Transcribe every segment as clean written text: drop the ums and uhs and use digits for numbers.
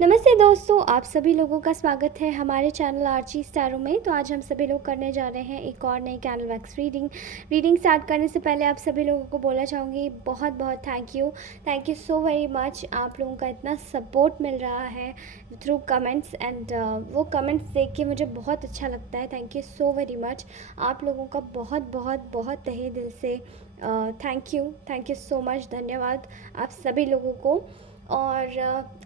नमस्ते दोस्तों, आप सभी लोगों का स्वागत है हमारे चैनल आर्ची स्टारों में। तो आज हम सभी लोग करने जा रहे हैं एक और नई कैंडल वैक्स रीडिंग स्टार्ट करने से पहले आप सभी लोगों को बोलना चाहूँगी बहुत बहुत thank you so very much. आप लोगों का इतना सपोर्ट मिल रहा है थ्रू कमेंट्स एंड वो कमेंट्स देख के मुझे बहुत अच्छा लगता है। Thank you so very much. आप लोगों का बहुत बहुत बहुत तहे दिल से थैंक यू सो मच। धन्यवाद आप सभी लोगों को। और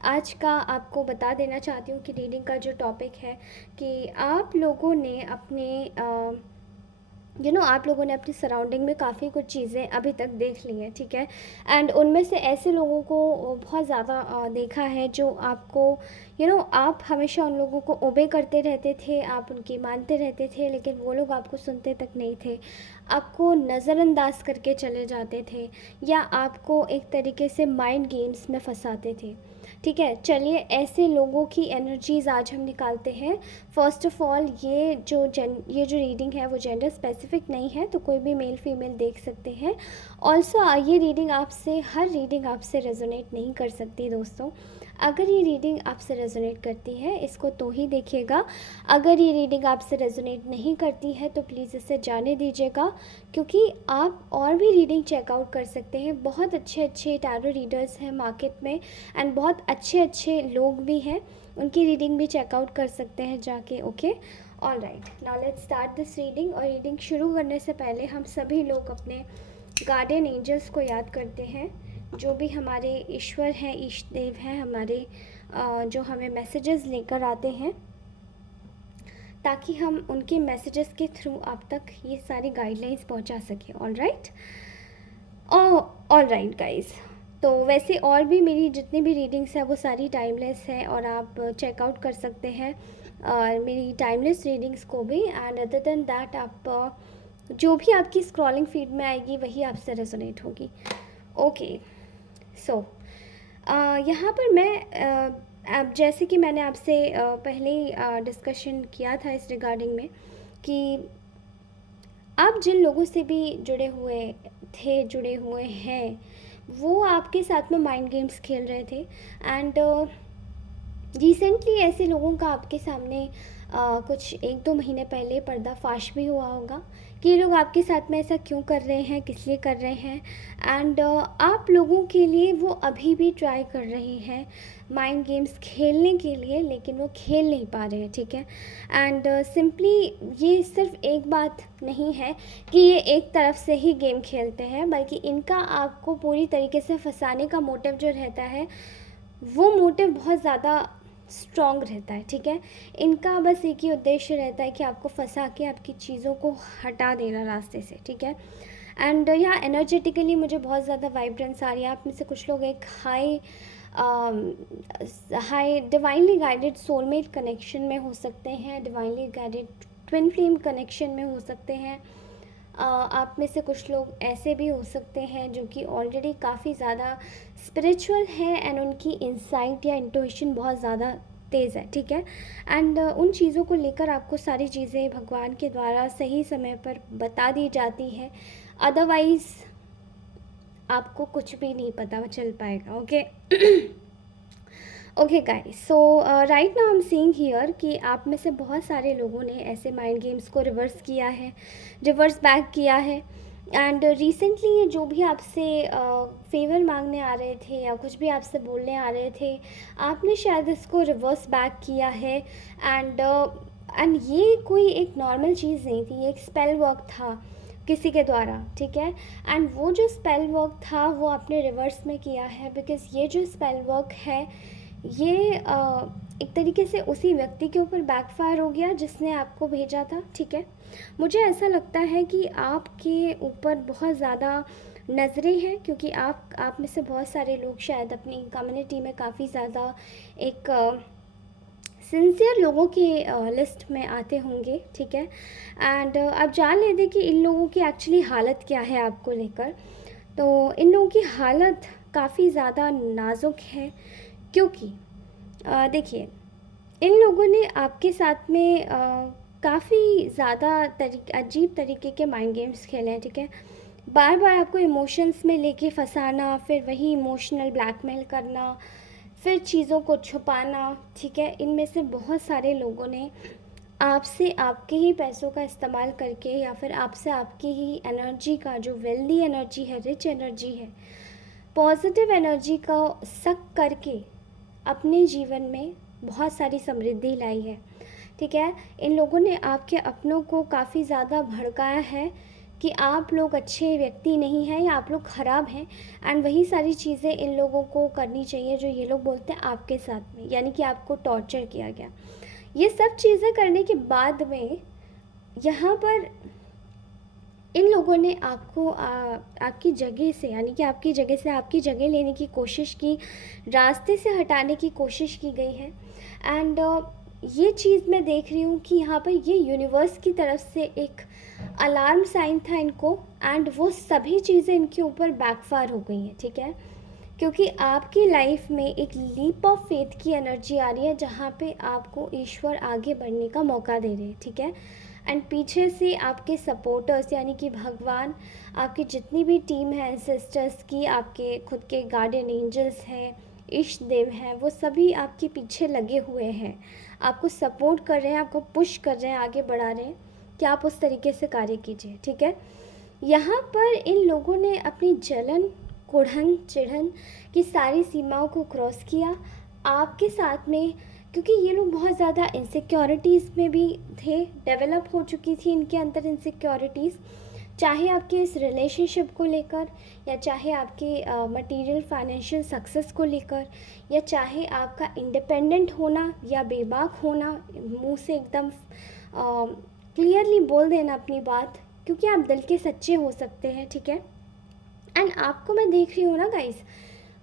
आज का आपको बता देना चाहती हूँ कि रीडिंग का जो टॉपिक है कि आप लोगों ने अपने आप लोगों ने अपनी सराउंडिंग में काफ़ी कुछ चीज़ें अभी तक देख ली हैं, ठीक है। एंड उनमें से ऐसे लोगों को बहुत ज़्यादा देखा है जो आपको आप हमेशा उन लोगों को ओबे करते रहते थे, आप उनकी मानते रहते थे, लेकिन वो लोग आपको सुनते तक नहीं थे, आपको नज़रअंदाज करके चले जाते थे या आपको एक तरीके से माइंड गेम्स में फंसाते थे, ठीक है। चलिए, ऐसे लोगों की एनर्जीज़ आज हम निकालते हैं। फ़र्स्ट ऑफ़ ऑल, ये जो रीडिंग है वो जेंडर स्पेसिफ़िक नहीं है, तो कोई भी मेल फीमेल देख सकते हैं। ऑल्सो हर रीडिंग आपसे रेजोनेट नहीं कर सकती दोस्तों। अगर ये रीडिंग आपसे रेजोनेट करती है इसको तो ही देखिएगा। अगर ये रीडिंग आपसे रेजोनेट नहीं करती है तो प्लीज़ इसे जाने दीजिएगा, क्योंकि आप और भी रीडिंग चेकआउट कर सकते हैं। बहुत अच्छे अच्छे टैरो रीडर्स हैं मार्केट में एंड बहुत अच्छे अच्छे लोग भी हैं, उनकी रीडिंग भी चेकआउट कर सकते हैं जाके। Okay, all right, now let's start this reading. और रीडिंग शुरू करने से पहले हम सभी लोग अपने गार्डियन एंजल्स को याद करते हैं, जो भी हमारे ईश्वर हैं, ईष्ट देव हैं हमारे, जो हमें मैसेजेस लेकर आते हैं, ताकि हम उनके मैसेजेस के थ्रू आप तक ये सारी गाइडलाइंस पहुंचा सकें। ऑल राइट गाइज, तो वैसे और भी मेरी जितनी भी रीडिंग्स हैं वो सारी टाइमलेस हैं और आप चेकआउट कर सकते हैं मेरी टाइमलेस रीडिंग्स को भी। एंड अदर देन दैट, आप जो भी आपकी स्क्रॉलिंग फीड में आएगी वही आपसे रेजोनेट होगी। ओके, सो यहाँ पर मैं अब जैसे कि मैंने आपसे पहले ही डिस्कशन किया था इस रिगार्डिंग में कि आप जिन लोगों से भी जुड़े हुए हैं, वो आपके साथ में माइंड गेम्स खेल रहे थे। एंड रिसेंटली ऐसे लोगों का आपके सामने कुछ 1-2 महीने पहले पर्दाफाश भी हुआ होगा कि ये लोग आपके साथ में ऐसा क्यों कर रहे हैं, किस लिए कर रहे हैं। एंड आप लोगों के लिए वो अभी भी ट्राई कर रहे हैं माइंड गेम्स खेलने के लिए, लेकिन वो खेल नहीं पा रहे हैं, ठीक है। एंड सिंपली ये सिर्फ एक बात नहीं है कि ये एक तरफ से ही गेम खेलते हैं, बल्कि इनका आपको पूरी तरीके से फंसाने का मोटिव जो रहता है वो मोटिव बहुत ज़्यादा स्ट्रॉन्ग रहता है, ठीक है। इनका बस एक ही उद्देश्य रहता है कि आपको फंसा के आपकी चीज़ों को हटा देना रास्ते से, ठीक है। एंड यहाँ एनर्जेटिकली मुझे बहुत ज़्यादा वाइब्रेंस आ रही है। आप में से कुछ लोग एक high divinely guided soulmate connection में हो सकते हैं, divinely guided twin flame connection में हो सकते हैं। आप में से कुछ लोग ऐसे भी हो सकते हैं जो कि ऑलरेडी काफ़ी ज़्यादा स्पिरिचुअल हैं एंड उनकी इंसाइट या इंट्यूशन बहुत ज़्यादा तेज़ है, ठीक है। एंड उन चीज़ों को लेकर आपको सारी चीज़ें भगवान के द्वारा सही समय पर बता दी जाती हैं, अदरवाइज़ आपको कुछ भी नहीं पता चल पाएगा। Okay, okay guys, so right now I am seeing here कि आप में से बहुत सारे लोगों ने ऐसे माइंड गेम्स को रिवर्स किया है, रिवर्स बैक किया है। एंड रिसेंटली जो भी आपसे फेवर मांगने आ रहे थे या कुछ भी आपसे बोलने आ रहे थे, आपने शायद इसको रिवर्स बैक किया है। एंड ये कोई एक नॉर्मल चीज़ नहीं थी, ये एक स्पेल वर्क था किसी के द्वारा, ठीक है। एंड वो जो स्पेल वर्क था वो आपने रिवर्स में किया है, बिकॉज़ ये जो स्पेल वर्क है ये एक तरीके से उसी व्यक्ति के ऊपर बैकफायर हो गया जिसने आपको भेजा था, ठीक है। मुझे ऐसा लगता है कि आपके ऊपर बहुत ज़्यादा नज़रें हैं, क्योंकि आप में से बहुत सारे लोग शायद अपनी कम्युनिटी में काफ़ी ज़्यादा एक सिंसियर लोगों की लिस्ट में आते होंगे, ठीक है। एंड आप जान लेते कि इन लोगों की एक्चुअली हालत क्या है आपको लेकर। तो इन लोगों की हालत काफ़ी ज़्यादा नाजुक है, क्योंकि देखिए, इन लोगों ने आपके साथ में काफ़ी ज़्यादा अजीब तरीके के माइंड गेम्स खेले हैं, ठीक है। बार बार आपको इमोशंस में लेके फंसाना, फिर वही इमोशनल ब्लैकमेल करना, फिर चीज़ों को छुपाना, ठीक है। इनमें से बहुत सारे लोगों ने आपसे आपके ही पैसों का इस्तेमाल करके या फिर आपसे आपकी ही एनर्जी का, जो वेल्दी एनर्जी है, रिच एनर्जी है, पॉजिटिव एनर्जी का सक करके अपने जीवन में बहुत सारी समृद्धि लाई है, ठीक है। इन लोगों ने आपके अपनों को काफ़ी ज़्यादा भड़काया है कि आप लोग अच्छे व्यक्ति नहीं हैं या आप लोग ख़राब हैं, एंड वही सारी चीज़ें इन लोगों को करनी चाहिए जो ये लोग बोलते हैं आपके साथ में, यानी कि आपको टॉर्चर किया गया। ये सब चीज़ें करने के बाद में यहाँ पर इन लोगों ने आपको आपकी जगह से, यानी कि आपकी जगह से आपकी जगह लेने की कोशिश की, रास्ते से हटाने की कोशिश की गई है। एंड ये चीज़ मैं देख रही हूँ कि यहाँ पर ये यूनिवर्स की तरफ से एक अलार्म साइन था इनको, एंड वो सभी चीज़ें इनके ऊपर बैकफायर हो गई हैं, ठीक है। क्योंकि आपकी लाइफ में एक लीप ऑफ फेथ की एनर्जी आ रही है जहाँ पे आपको ईश्वर आगे बढ़ने का मौका दे रहे हैं, ठीक है। एंड पीछे से आपके सपोर्टर्स, यानी कि भगवान, आपकी जितनी भी टीम है एंसेस्टर्स की, आपके खुद के गार्डियन एंजल्स हैं, इष्ट देव हैं, वो सभी आपके पीछे लगे हुए हैं, आपको सपोर्ट कर रहे हैं, आपको पुश कर रहे हैं, आगे बढ़ा रहे हैं कि आप उस तरीके से कार्य कीजिए, ठीक है। यहाँ पर इन लोगों ने अपनी जलन, कुढ़न, चिढ़न की सारी सीमाओं को क्रॉस किया आपके साथ में, क्योंकि ये लोग बहुत ज़्यादा इनसिक्योरिटीज़ में भी थे, डेवलप हो चुकी थी इनके अंदर इनसिक्योरिटीज़, चाहे आपके इस रिलेशनशिप को लेकर, या चाहे आपके मटेरियल फाइनेंशियल सक्सेस को लेकर, या चाहे आपका इंडिपेंडेंट होना या बेबाक होना, मुंह से एकदम क्लियरली बोल देना अपनी बात, क्योंकि आप दिल के सच्चे हो सकते हैं, ठीक है। एंड आपको मैं देख रही हूँ ना गाइस,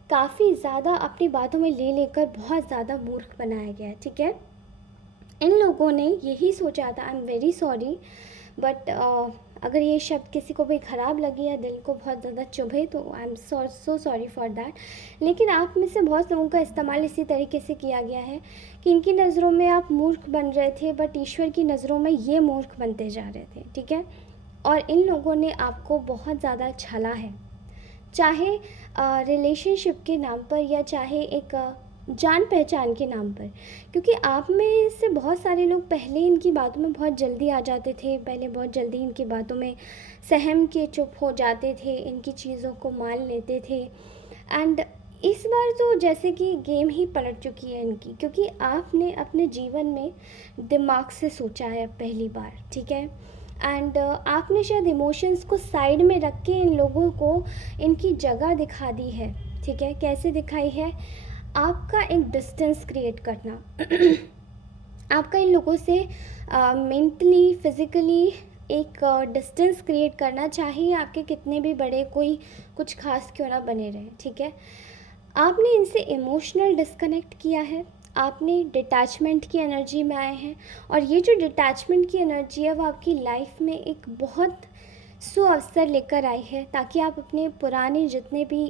काफ़ी ज़्यादा अपनी बातों में ले लेकर बहुत ज़्यादा मूर्ख बनाया गया है, ठीक है। इन लोगों ने यही सोचा था, I am very sorry, but अगर ये शब्द किसी को भी ख़राब लगे या दिल को बहुत ज़्यादा चुभे तो I am so sorry for that, लेकिन आप में से बहुत लोगों का इस्तेमाल इसी तरीके से किया गया है कि इनकी नज़रों में आप मूर्ख बन रहे थे, बट ईश्वर की नज़रों में ये मूर्ख बनते जा रहे थे, ठीक है। और इन लोगों ने आपको बहुत ज़्यादा छला है, चाहे रिलेशनशिप के नाम पर या चाहे एक जान पहचान के नाम पर, क्योंकि आप में से बहुत सारे लोग पहले इनकी बातों में बहुत जल्दी आ जाते थे, पहले बहुत जल्दी इनकी बातों में सहम के चुप हो जाते थे, इनकी चीज़ों को मान लेते थे। एंड इस बार तो जैसे कि गेम ही पलट चुकी है इनकी, क्योंकि आपने अपने जीवन में दिमाग से सोचा है पहली बार, ठीक है। एंड आपने शायद इमोशंस को साइड में रख के इन लोगों को इनकी जगह दिखा दी है, ठीक है। कैसे दिखाई है? आपका एक डिस्टेंस क्रिएट करना आपका इन लोगों से मेंटली, फिज़िकली एक डिस्टेंस क्रिएट करना, चाहे आपके कितने भी बड़े कोई कुछ खास क्यों ना बने रहे, ठीक है। आपने इनसे इमोशनल डिस्कनेक्ट किया है, आपने डिटैचमेंट की एनर्जी में आए हैं, और ये जो डिटैचमेंट की एनर्जी है वो आपकी लाइफ में एक बहुत अवसर लेकर आई है, ताकि आप अपने पुराने जितने भी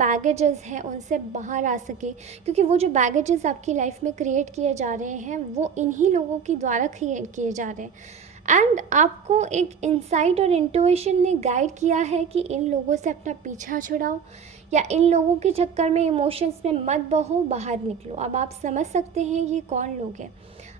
बैगेजेस हैं उनसे बाहर आ सके, क्योंकि वो जो बैगेजेस आपकी लाइफ में क्रिएट किए जा रहे हैं वो इन्हीं लोगों के द्वारा क्रिएट किए जा रहे हैं। एंड आपको एक इंसाइट और इंट्यूशन ने गाइड किया है कि इन लोगों से अपना पीछा छुड़ाओ, या इन लोगों के चक्कर में इमोशंस में मत बहो, बाहर निकलो। अब आप समझ सकते हैं ये कौन लोग हैं।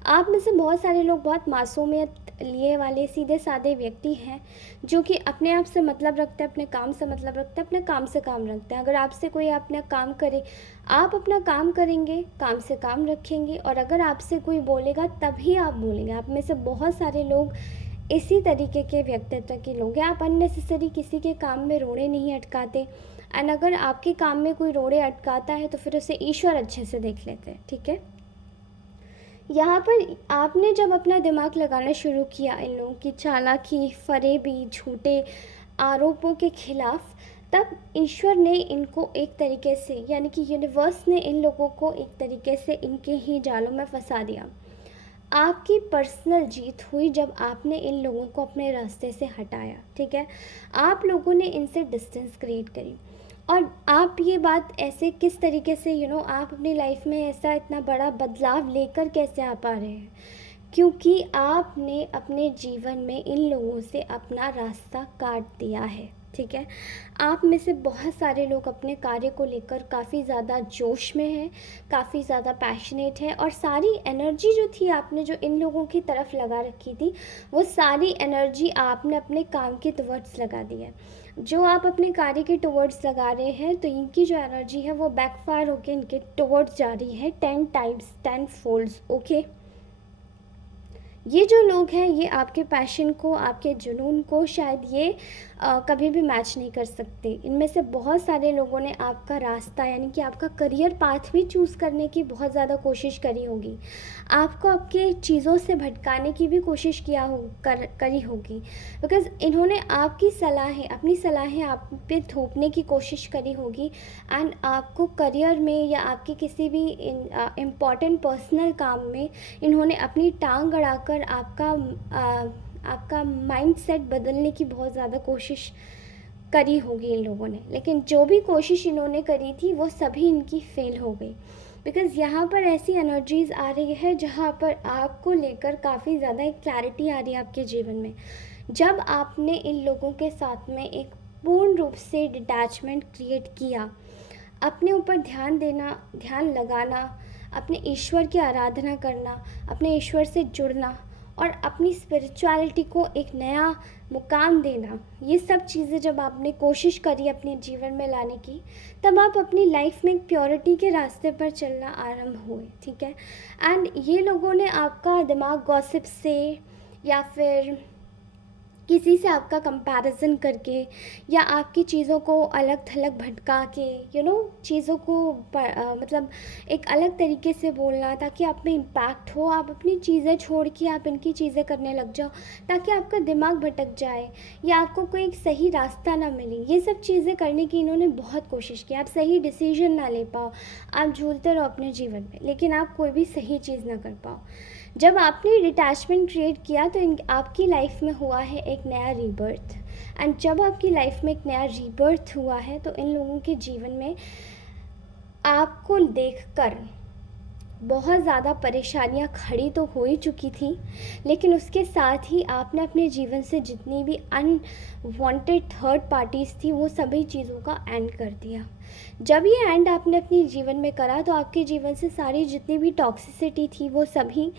आप में से बहुत सारे लोग बहुत मासूमियत लिए वाले सीधे साधे व्यक्ति हैं, जो कि अपने आप से मतलब रखते हैं, अपने काम से मतलब रखते हैं, अपने काम से काम रखते हैं। अगर आपसे कोई अपना काम करे, आप अपना काम करेंगे, काम से काम रखेंगे, और अगर आपसे कोई बोलेगा तभी आप बोलेंगे। आप में से बहुत सारे लोग इसी तरीके के व्यक्तित्व के लोग हैं। आप अननेसेसरी किसी के काम में रोड़े नहीं अटकाते, एंड अगर आपके काम में कोई रोड़े अटकाता है तो फिर उसे ईश्वर अच्छे से देख लेते हैं, ठीक है। यहाँ पर आपने जब अपना दिमाग लगाना शुरू किया इन लोगों की चालाकी, फरेबी, झूठे आरोपों के खिलाफ, तब ईश्वर ने इनको एक तरीके से, यानी कि यूनिवर्स ने इन लोगों को एक तरीके से इनके ही जालों में फंसा दिया। आपकी पर्सनल जीत हुई जब आपने इन लोगों को अपने रास्ते से हटाया, ठीक है। आप लोगों ने इनसे डिस्टेंस क्रिएट करी, और आप ये बात ऐसे किस तरीके से आप अपनी लाइफ में ऐसा इतना बड़ा बदलाव लेकर कैसे आ पा रहे हैं? क्योंकि आपने अपने जीवन में इन लोगों से अपना रास्ता काट दिया है, ठीक है। आप में से बहुत सारे लोग अपने कार्य को लेकर काफ़ी ज़्यादा जोश में हैं, काफ़ी ज़्यादा पैशनेट हैं, और सारी एनर्जी जो थी आपने जो इन लोगों की तरफ लगा रखी थी, वो सारी एनर्जी आपने अपने काम के टुवर्ड्स लगा दी है। जो आप अपने कार्य के टुवर्ड्स लगा रहे हैं, तो इनकी जो एनर्जी है वो बैकफायर होकर इनके टुवर्ड्स जा रही है 10 टाइम्स 10 फोल्ड्स। ओके, ये जो लोग हैं ये आपके पैशन को, आपके जुनून को शायद ये कभी भी मैच नहीं कर सकते। इनमें से बहुत सारे लोगों ने आपका रास्ता यानी कि आपका करियर पाथ भी चूज़ करने की बहुत ज़्यादा कोशिश करी होगी, आपको आपके चीज़ों से भटकाने की भी कोशिश करी होगी, बिकॉज़ इन्होंने आपकी सलाहें, अपनी सलाहें आप पे थोपने की कोशिश करी होगी, एंड आपको करियर में या आपके किसी भी इम्पॉर्टेंट पर्सनल काम में इन्होंने अपनी टांग अड़ाकर आपका माइंडसेट बदलने की बहुत ज़्यादा कोशिश करी होगी इन लोगों ने। लेकिन जो भी कोशिश इन्होंने करी थी वो सभी इनकी फेल हो गई, बिकॉज़ यहाँ पर ऐसी एनर्जीज़ आ रही है जहाँ पर आपको लेकर काफ़ी ज़्यादा एक क्लैरिटी आ रही है आपके जीवन में। जब आपने इन लोगों के साथ में एक पूर्ण रूप से डिटैचमेंट क्रिएट किया, अपने ऊपर ध्यान देना, ध्यान लगाना, अपने ईश्वर की आराधना करना, अपने ईश्वर से जुड़ना और अपनी स्पिरिचुअलिटी को एक नया मुकाम देना, ये सब चीज़ें जब आपने कोशिश करी अपने जीवन में लाने की, तब आप अपनी लाइफ में एक प्योरिटी के रास्ते पर चलना आरंभ हुए। ठीक है। एंड ये लोगों ने आपका दिमाग गॉसिप से या फिर किसी से आपका कंपैरिजन करके या आपकी चीज़ों को अलग थलग भटका के चीज़ों को मतलब एक अलग तरीके से बोलना ताकि आप में इम्पैक्ट हो, आप अपनी चीज़ें छोड़ के आप इनकी चीज़ें करने लग जाओ ताकि आपका दिमाग भटक जाए या आपको कोई एक सही रास्ता ना मिले। ये सब चीज़ें करने की इन्होंने बहुत कोशिश की, आप सही डिसीजन ना ले पाओ, आप झूलते रहो अपने जीवन में, लेकिन आप कोई भी सही चीज़ ना कर पाओ। जब आपने डिटैचमेंट क्रिएट किया तो आपकी लाइफ में हुआ है एक नया रीबर्थ, एंड जब आपकी लाइफ में एक नया रीबर्थ हुआ है तो इन लोगों के जीवन में आपको देखकर बहुत ज़्यादा परेशानियां खड़ी तो हो ही चुकी थी, लेकिन उसके साथ ही आपने अपने जीवन से जितनी भी अनवांटेड थर्ड पार्टीज़ थी वो सभी चीज़ों का एंड कर दिया। जब ये एंड आपने अपने जीवन में करा तो आपके जीवन से सारी जितनी भी टॉक्सिसिटी थी वो सभी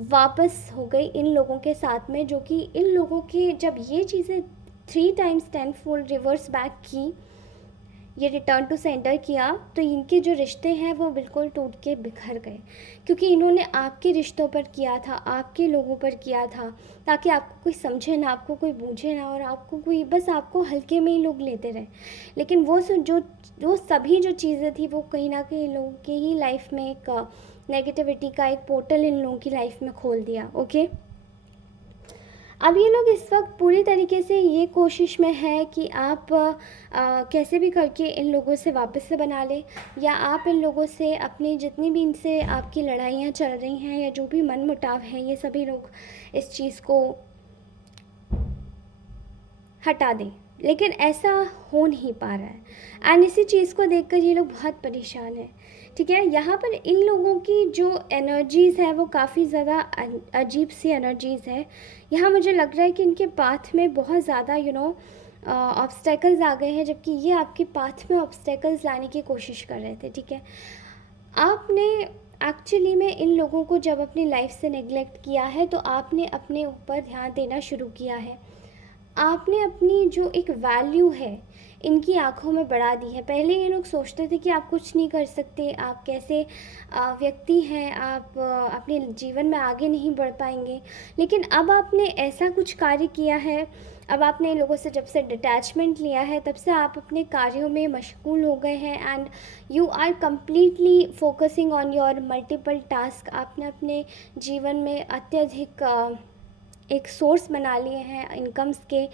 वापस हो गई इन लोगों के साथ में, जो कि इन लोगों के जब ये चीज़ें 3 टाइम्स 10 फोल्ड रिवर्स बैक की, ये रिटर्न टू सेंटर किया, तो इनके जो रिश्ते हैं वो बिल्कुल टूट के बिखर गए, क्योंकि इन्होंने आपके रिश्तों पर किया था, आपके लोगों पर किया था ताकि आपको कोई समझे ना, आपको कोई बूझे ना, और आपको कोई बस आपको हल्के में ही लोग लेते रहे। लेकिन वो सभी जो चीज़ें थी वो कहीं ना कहीं लोगों की ही लाइफ में एक नेगेटिविटी का एक पोर्टल इन लोगों की लाइफ में खोल दिया। ओके, अब ये लोग इस वक्त पूरी तरीके से ये कोशिश में है कि आप कैसे भी करके इन लोगों से वापस से बना लें, या आप इन लोगों से अपनी जितनी भी इनसे आपकी लड़ाइयाँ चल रही हैं या जो भी मनमुटाव हैं, ये सभी लोग इस चीज़ को हटा दें, लेकिन ऐसा हो नहीं पा रहा है। एंड इसी चीज़ को देखकर ये लोग बहुत परेशान हैं। ठीक है, यहाँ पर इन लोगों की जो एनर्जीज़ है वो काफ़ी ज़्यादा अजीब सी एनर्जीज़ है। यहाँ मुझे लग रहा है कि इनके पाथ में बहुत ज़्यादा ऑब्स्टेकल्स आ गए हैं, जबकि ये आपके पाथ में ऑब्स्टेकल्स लाने की कोशिश कर रहे थे। ठीक है, आपने एक्चुअली में इन लोगों को जब अपनी लाइफ से नेग्लेक्ट किया है तो आपने अपने ऊपर ध्यान देना शुरू किया है, आपने अपनी जो एक वैल्यू है इनकी आंखों में बढ़ा दी है। पहले ये लोग सोचते थे कि आप कुछ नहीं कर सकते, आप कैसे व्यक्ति हैं, आप अपने जीवन में आगे नहीं बढ़ पाएंगे, लेकिन अब आपने ऐसा कुछ कार्य किया है, अब आपने इन लोगों से जब से डिटैचमेंट लिया है तब से आप अपने कार्यों में मशगूल हो गए हैं, and you are completely focusing on your multiple task. आपने अपने जीवन में अत्यधिक एक सोर्स बना लिए हैं इनकम्स के,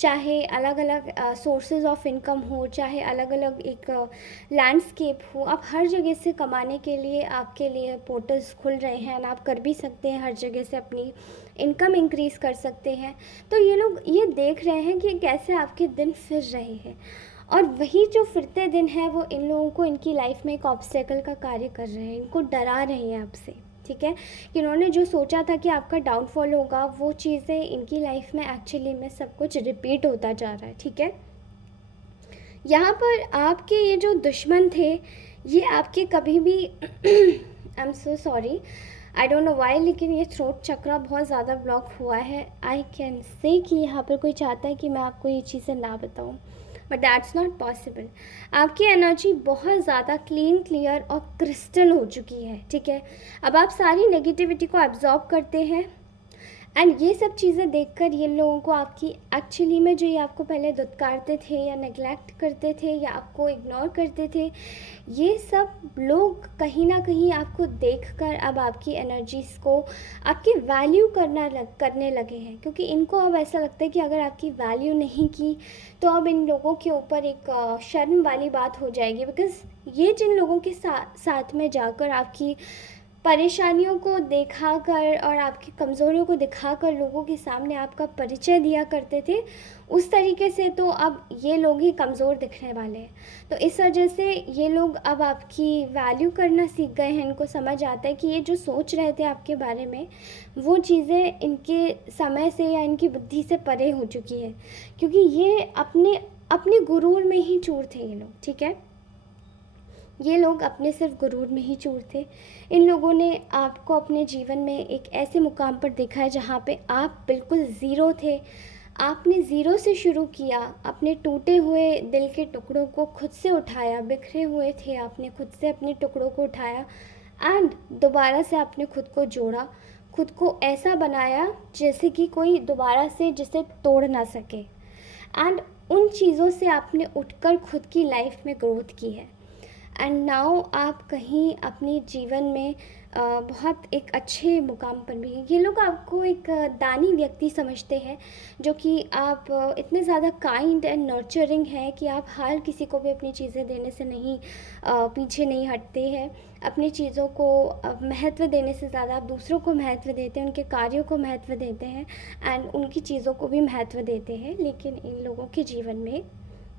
चाहे अलग अलग सोर्सेज ऑफ इनकम हो, चाहे अलग अलग एक लैंडस्केप हो, आप हर जगह से कमाने के लिए आपके लिए पोर्टल्स खुल रहे हैं, और आप कर भी सकते हैं, हर जगह से अपनी इनकम इंक्रीज़ कर सकते हैं। तो ये लोग ये देख रहे हैं कि कैसे आपके दिन फिर रहे हैं, और वही जो फिरते दिन है वो इन लोगों को इनकी लाइफ में एक ऑब्स्टेकल का कार्य कर रहे हैं, इनको डरा रहे हैं आपसे। ठीक है, कि इन्होंने जो सोचा था कि आपका डाउनफॉल होगा वो चीज़ें इनकी लाइफ में एक्चुअली में सब कुछ रिपीट होता जा रहा है। ठीक है, यहाँ पर आपके ये जो दुश्मन थे, ये आपके कभी भी I am so sorry, I don't know why, लेकिन ये थ्रोट चक्रा बहुत ज़्यादा ब्लॉक हुआ है। आई कैन से कि यहाँ पर कोई चाहता है कि मैं आपको ये चीज़ें ना बताऊँ, बट दैट्स नॉट पॉसिबल। आपकी एनर्जी बहुत ज़्यादा क्लीन, क्लियर और क्रिस्टल हो चुकी है, ठीक है। अब आप सारी नेगेटिविटी को एब्जॉर्ब करते हैं, एंड ये सब चीज़ें देखकर ये लोगों को आपकी एक्चुअली में जो ये आपको पहले दुत्कारते थे या नेग्लेक्ट करते थे या आपको इग्नोर करते थे, ये सब लोग कहीं ना कहीं आपको देखकर अब आपकी एनर्जीज़ को आपकी वैल्यू करने लगे हैं, क्योंकि इनको अब ऐसा लगता है कि अगर आपकी वैल्यू नहीं की तो अब इन लोगों के ऊपर एक शर्म वाली बात हो जाएगी। बिकॉज़ ये जिन लोगों के साथ में जाकर आपकी परेशानियों को दिखाकर और आपकी कमज़ोरियों को दिखाकर लोगों के सामने आपका परिचय दिया करते थे, उस तरीके से तो अब ये लोग ही कमज़ोर दिखने वाले हैं। तो इस वजह से ये लोग अब आपकी वैल्यू करना सीख गए हैं। इनको समझ आता है कि ये जो सोच रहे थे आपके बारे में, वो चीज़ें इनके समय से या इनकी बुद्धि से परे हो चुकी है, क्योंकि ये अपने अपने गुरूर में ही चूर थे ये लोग, ठीक है। ये लोग अपने सिर्फ गुरूर में ही चूर थे। इन लोगों ने आपको अपने जीवन में एक ऐसे मुकाम पर देखा है जहाँ पे आप बिल्कुल ज़ीरो थे। आपने ज़ीरो से शुरू किया, अपने टूटे हुए दिल के टुकड़ों को खुद से उठाया, बिखरे हुए थे, आपने खुद से अपने टुकड़ों को उठाया एंड दोबारा से आपने खुद को जोड़ा, खुद को ऐसा बनाया जैसे कि कोई दोबारा से जिसे तोड़ ना सके। एंड उन चीज़ों से आपने उठकर खुद की लाइफ में ग्रोथ की है। एंड नाउ आप कहीं अपने जीवन में बहुत एक अच्छे मुकाम पर भी हैं। ये लोग आपको एक दानी व्यक्ति समझते हैं, जो कि आप इतने ज़्यादा काइंड एंड नर्चरिंग हैं कि आप हर किसी को भी अपनी चीज़ें देने से नहीं पीछे नहीं हटते हैं। अपनी चीज़ों को महत्व देने से ज़्यादा आप दूसरों को महत्व देते हैं, उनके कार्यों को महत्व देते हैं एंड उनकी चीज़ों को भी महत्व देते हैं। लेकिन इन लोगों के जीवन में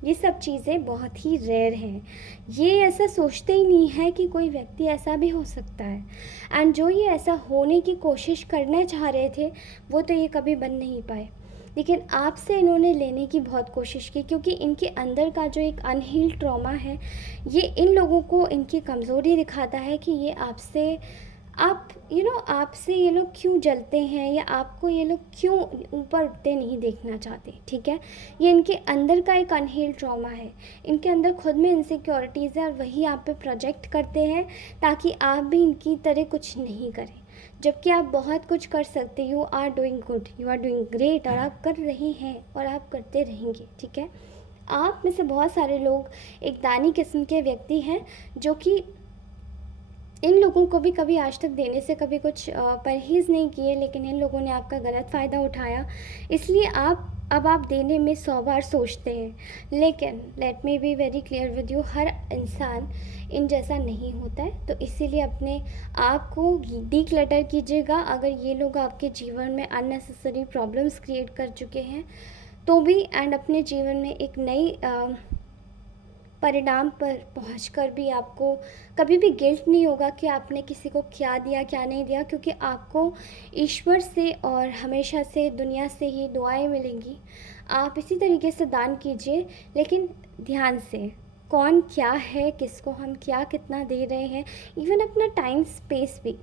ये सब चीज़ें बहुत ही रेयर हैं। ये ऐसा सोचते ही नहीं है कि कोई व्यक्ति ऐसा भी हो सकता है। एंड जो ये ऐसा होने की कोशिश करना चाह रहे थे, वो तो ये कभी बन नहीं पाए। लेकिन आपसे इन्होंने लेने की बहुत कोशिश की, क्योंकि इनके अंदर का जो एक अनहील्ड ट्रॉमा है, ये इन लोगों को इनकी कमज़ोरी दिखाता है कि ये आपसे आप आपसे ये लोग क्यों जलते हैं या आपको ये लोग क्यों ऊपर उठते नहीं देखना चाहते, ठीक है। ये इनके अंदर का एक अनहील्ड ट्रॉमा है। इनके अंदर खुद में इनसिक्योरिटीज़ है और वही आप पे प्रोजेक्ट करते हैं ताकि आप भी इनकी तरह कुछ नहीं करें, जबकि आप बहुत कुछ कर सकते। You are doing good, you are doing great, और आप कर रहे हैं और आप करते रहेंगे, ठीक है। आप में से बहुत सारे लोग एक दानी किस्म के व्यक्ति हैं, जो कि इन लोगों को भी कभी आज तक देने से कभी कुछ परहेज़ नहीं किए, लेकिन इन लोगों ने आपका गलत फ़ायदा उठाया। इसलिए अब आप देने में 100 बार सोचते हैं। लेकिन let me be very clear with you, हर इंसान इन जैसा नहीं होता है। तो इसीलिए अपने आप को डीक्लटर कीजिएगा। अगर ये लोग आपके जीवन में अननेसेसरी प्रॉब्लम्स क्रिएट कर चुके हैं तो भी, एंड अपने जीवन में एक नई परिणाम पर पहुंचकर भी आपको कभी भी गिल्ट नहीं होगा कि आपने किसी को क्या दिया क्या नहीं दिया, क्योंकि आपको ईश्वर से और हमेशा से दुनिया से ही दुआएं मिलेंगी। आप इसी तरीके से दान कीजिए, लेकिन ध्यान से, कौन क्या है, किसको हम क्या कितना दे रहे हैं, इवन अपना टाइम स्पेस भी,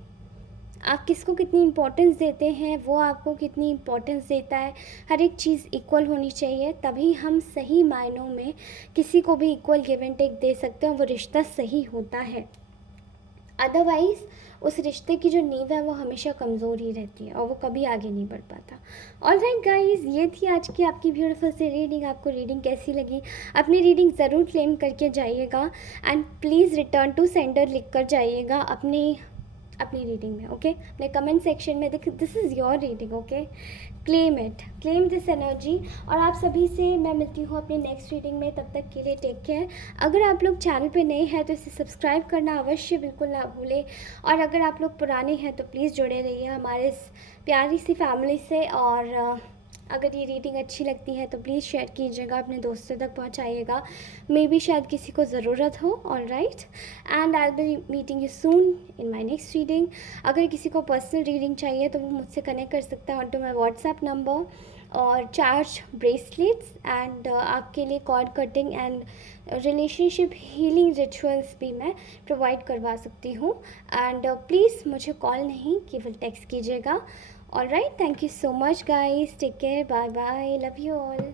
आप किसको कितनी इम्पोर्टेंस देते हैं, वो आपको कितनी इम्पोर्टेंस देता है। हर एक चीज़ इक्वल होनी चाहिए, तभी हम सही मायनों में किसी को भी इक्वल गिव एंड टेक दे सकते हैं, वो रिश्ता सही होता है। अदरवाइज़ उस रिश्ते की जो नींव है वो हमेशा कमज़ोर ही रहती है और वो कभी आगे नहीं बढ़ पाता। ऑलराइट गाइस, ये थी आज की आपकी ब्यूटीफुल सी रीडिंग। आपको रीडिंग कैसी लगी? अपनी रीडिंग ज़रूर क्लेम करके जाइएगा and please return to sender लिख कर जाइएगा अपनी रीडिंग में, ओके। अपने कमेंट सेक्शन में this is your reading, okay. Claim it, claim this energy. और आप सभी से मैं मिलती हूँ अपनी नेक्स्ट रीडिंग में। तब तक के लिए टेक केयर। अगर आप लोग चैनल पे नए हैं तो इसे सब्सक्राइब करना अवश्य बिल्कुल ना भूलें, और अगर आप लोग पुराने हैं तो प्लीज़ जुड़े रहिए हमारे इस प्यारी सी फैमिली से। और अगर ये रीडिंग अच्छी लगती है तो प्लीज़ शेयर कीजिएगा, अपने दोस्तों तक पहुंचाइएगा, मे बी शायद किसी को ज़रूरत हो। Alright, and I will be meeting you soon in my next reading. अगर किसी को पर्सनल रीडिंग चाहिए तो वो मुझसे कनेक्ट कर सकता है on to my WhatsApp number, और चार्ज ब्रेसलेट्स एंड आपके लिए cord cutting and relationship healing rituals भी मैं प्रोवाइड करवा सकती हूँ। एंड प्लीज़ मुझे कॉल नहीं केवल टेक्स्ट कीजिएगा। Alright, thank you so much guys, take care, bye bye, love you all.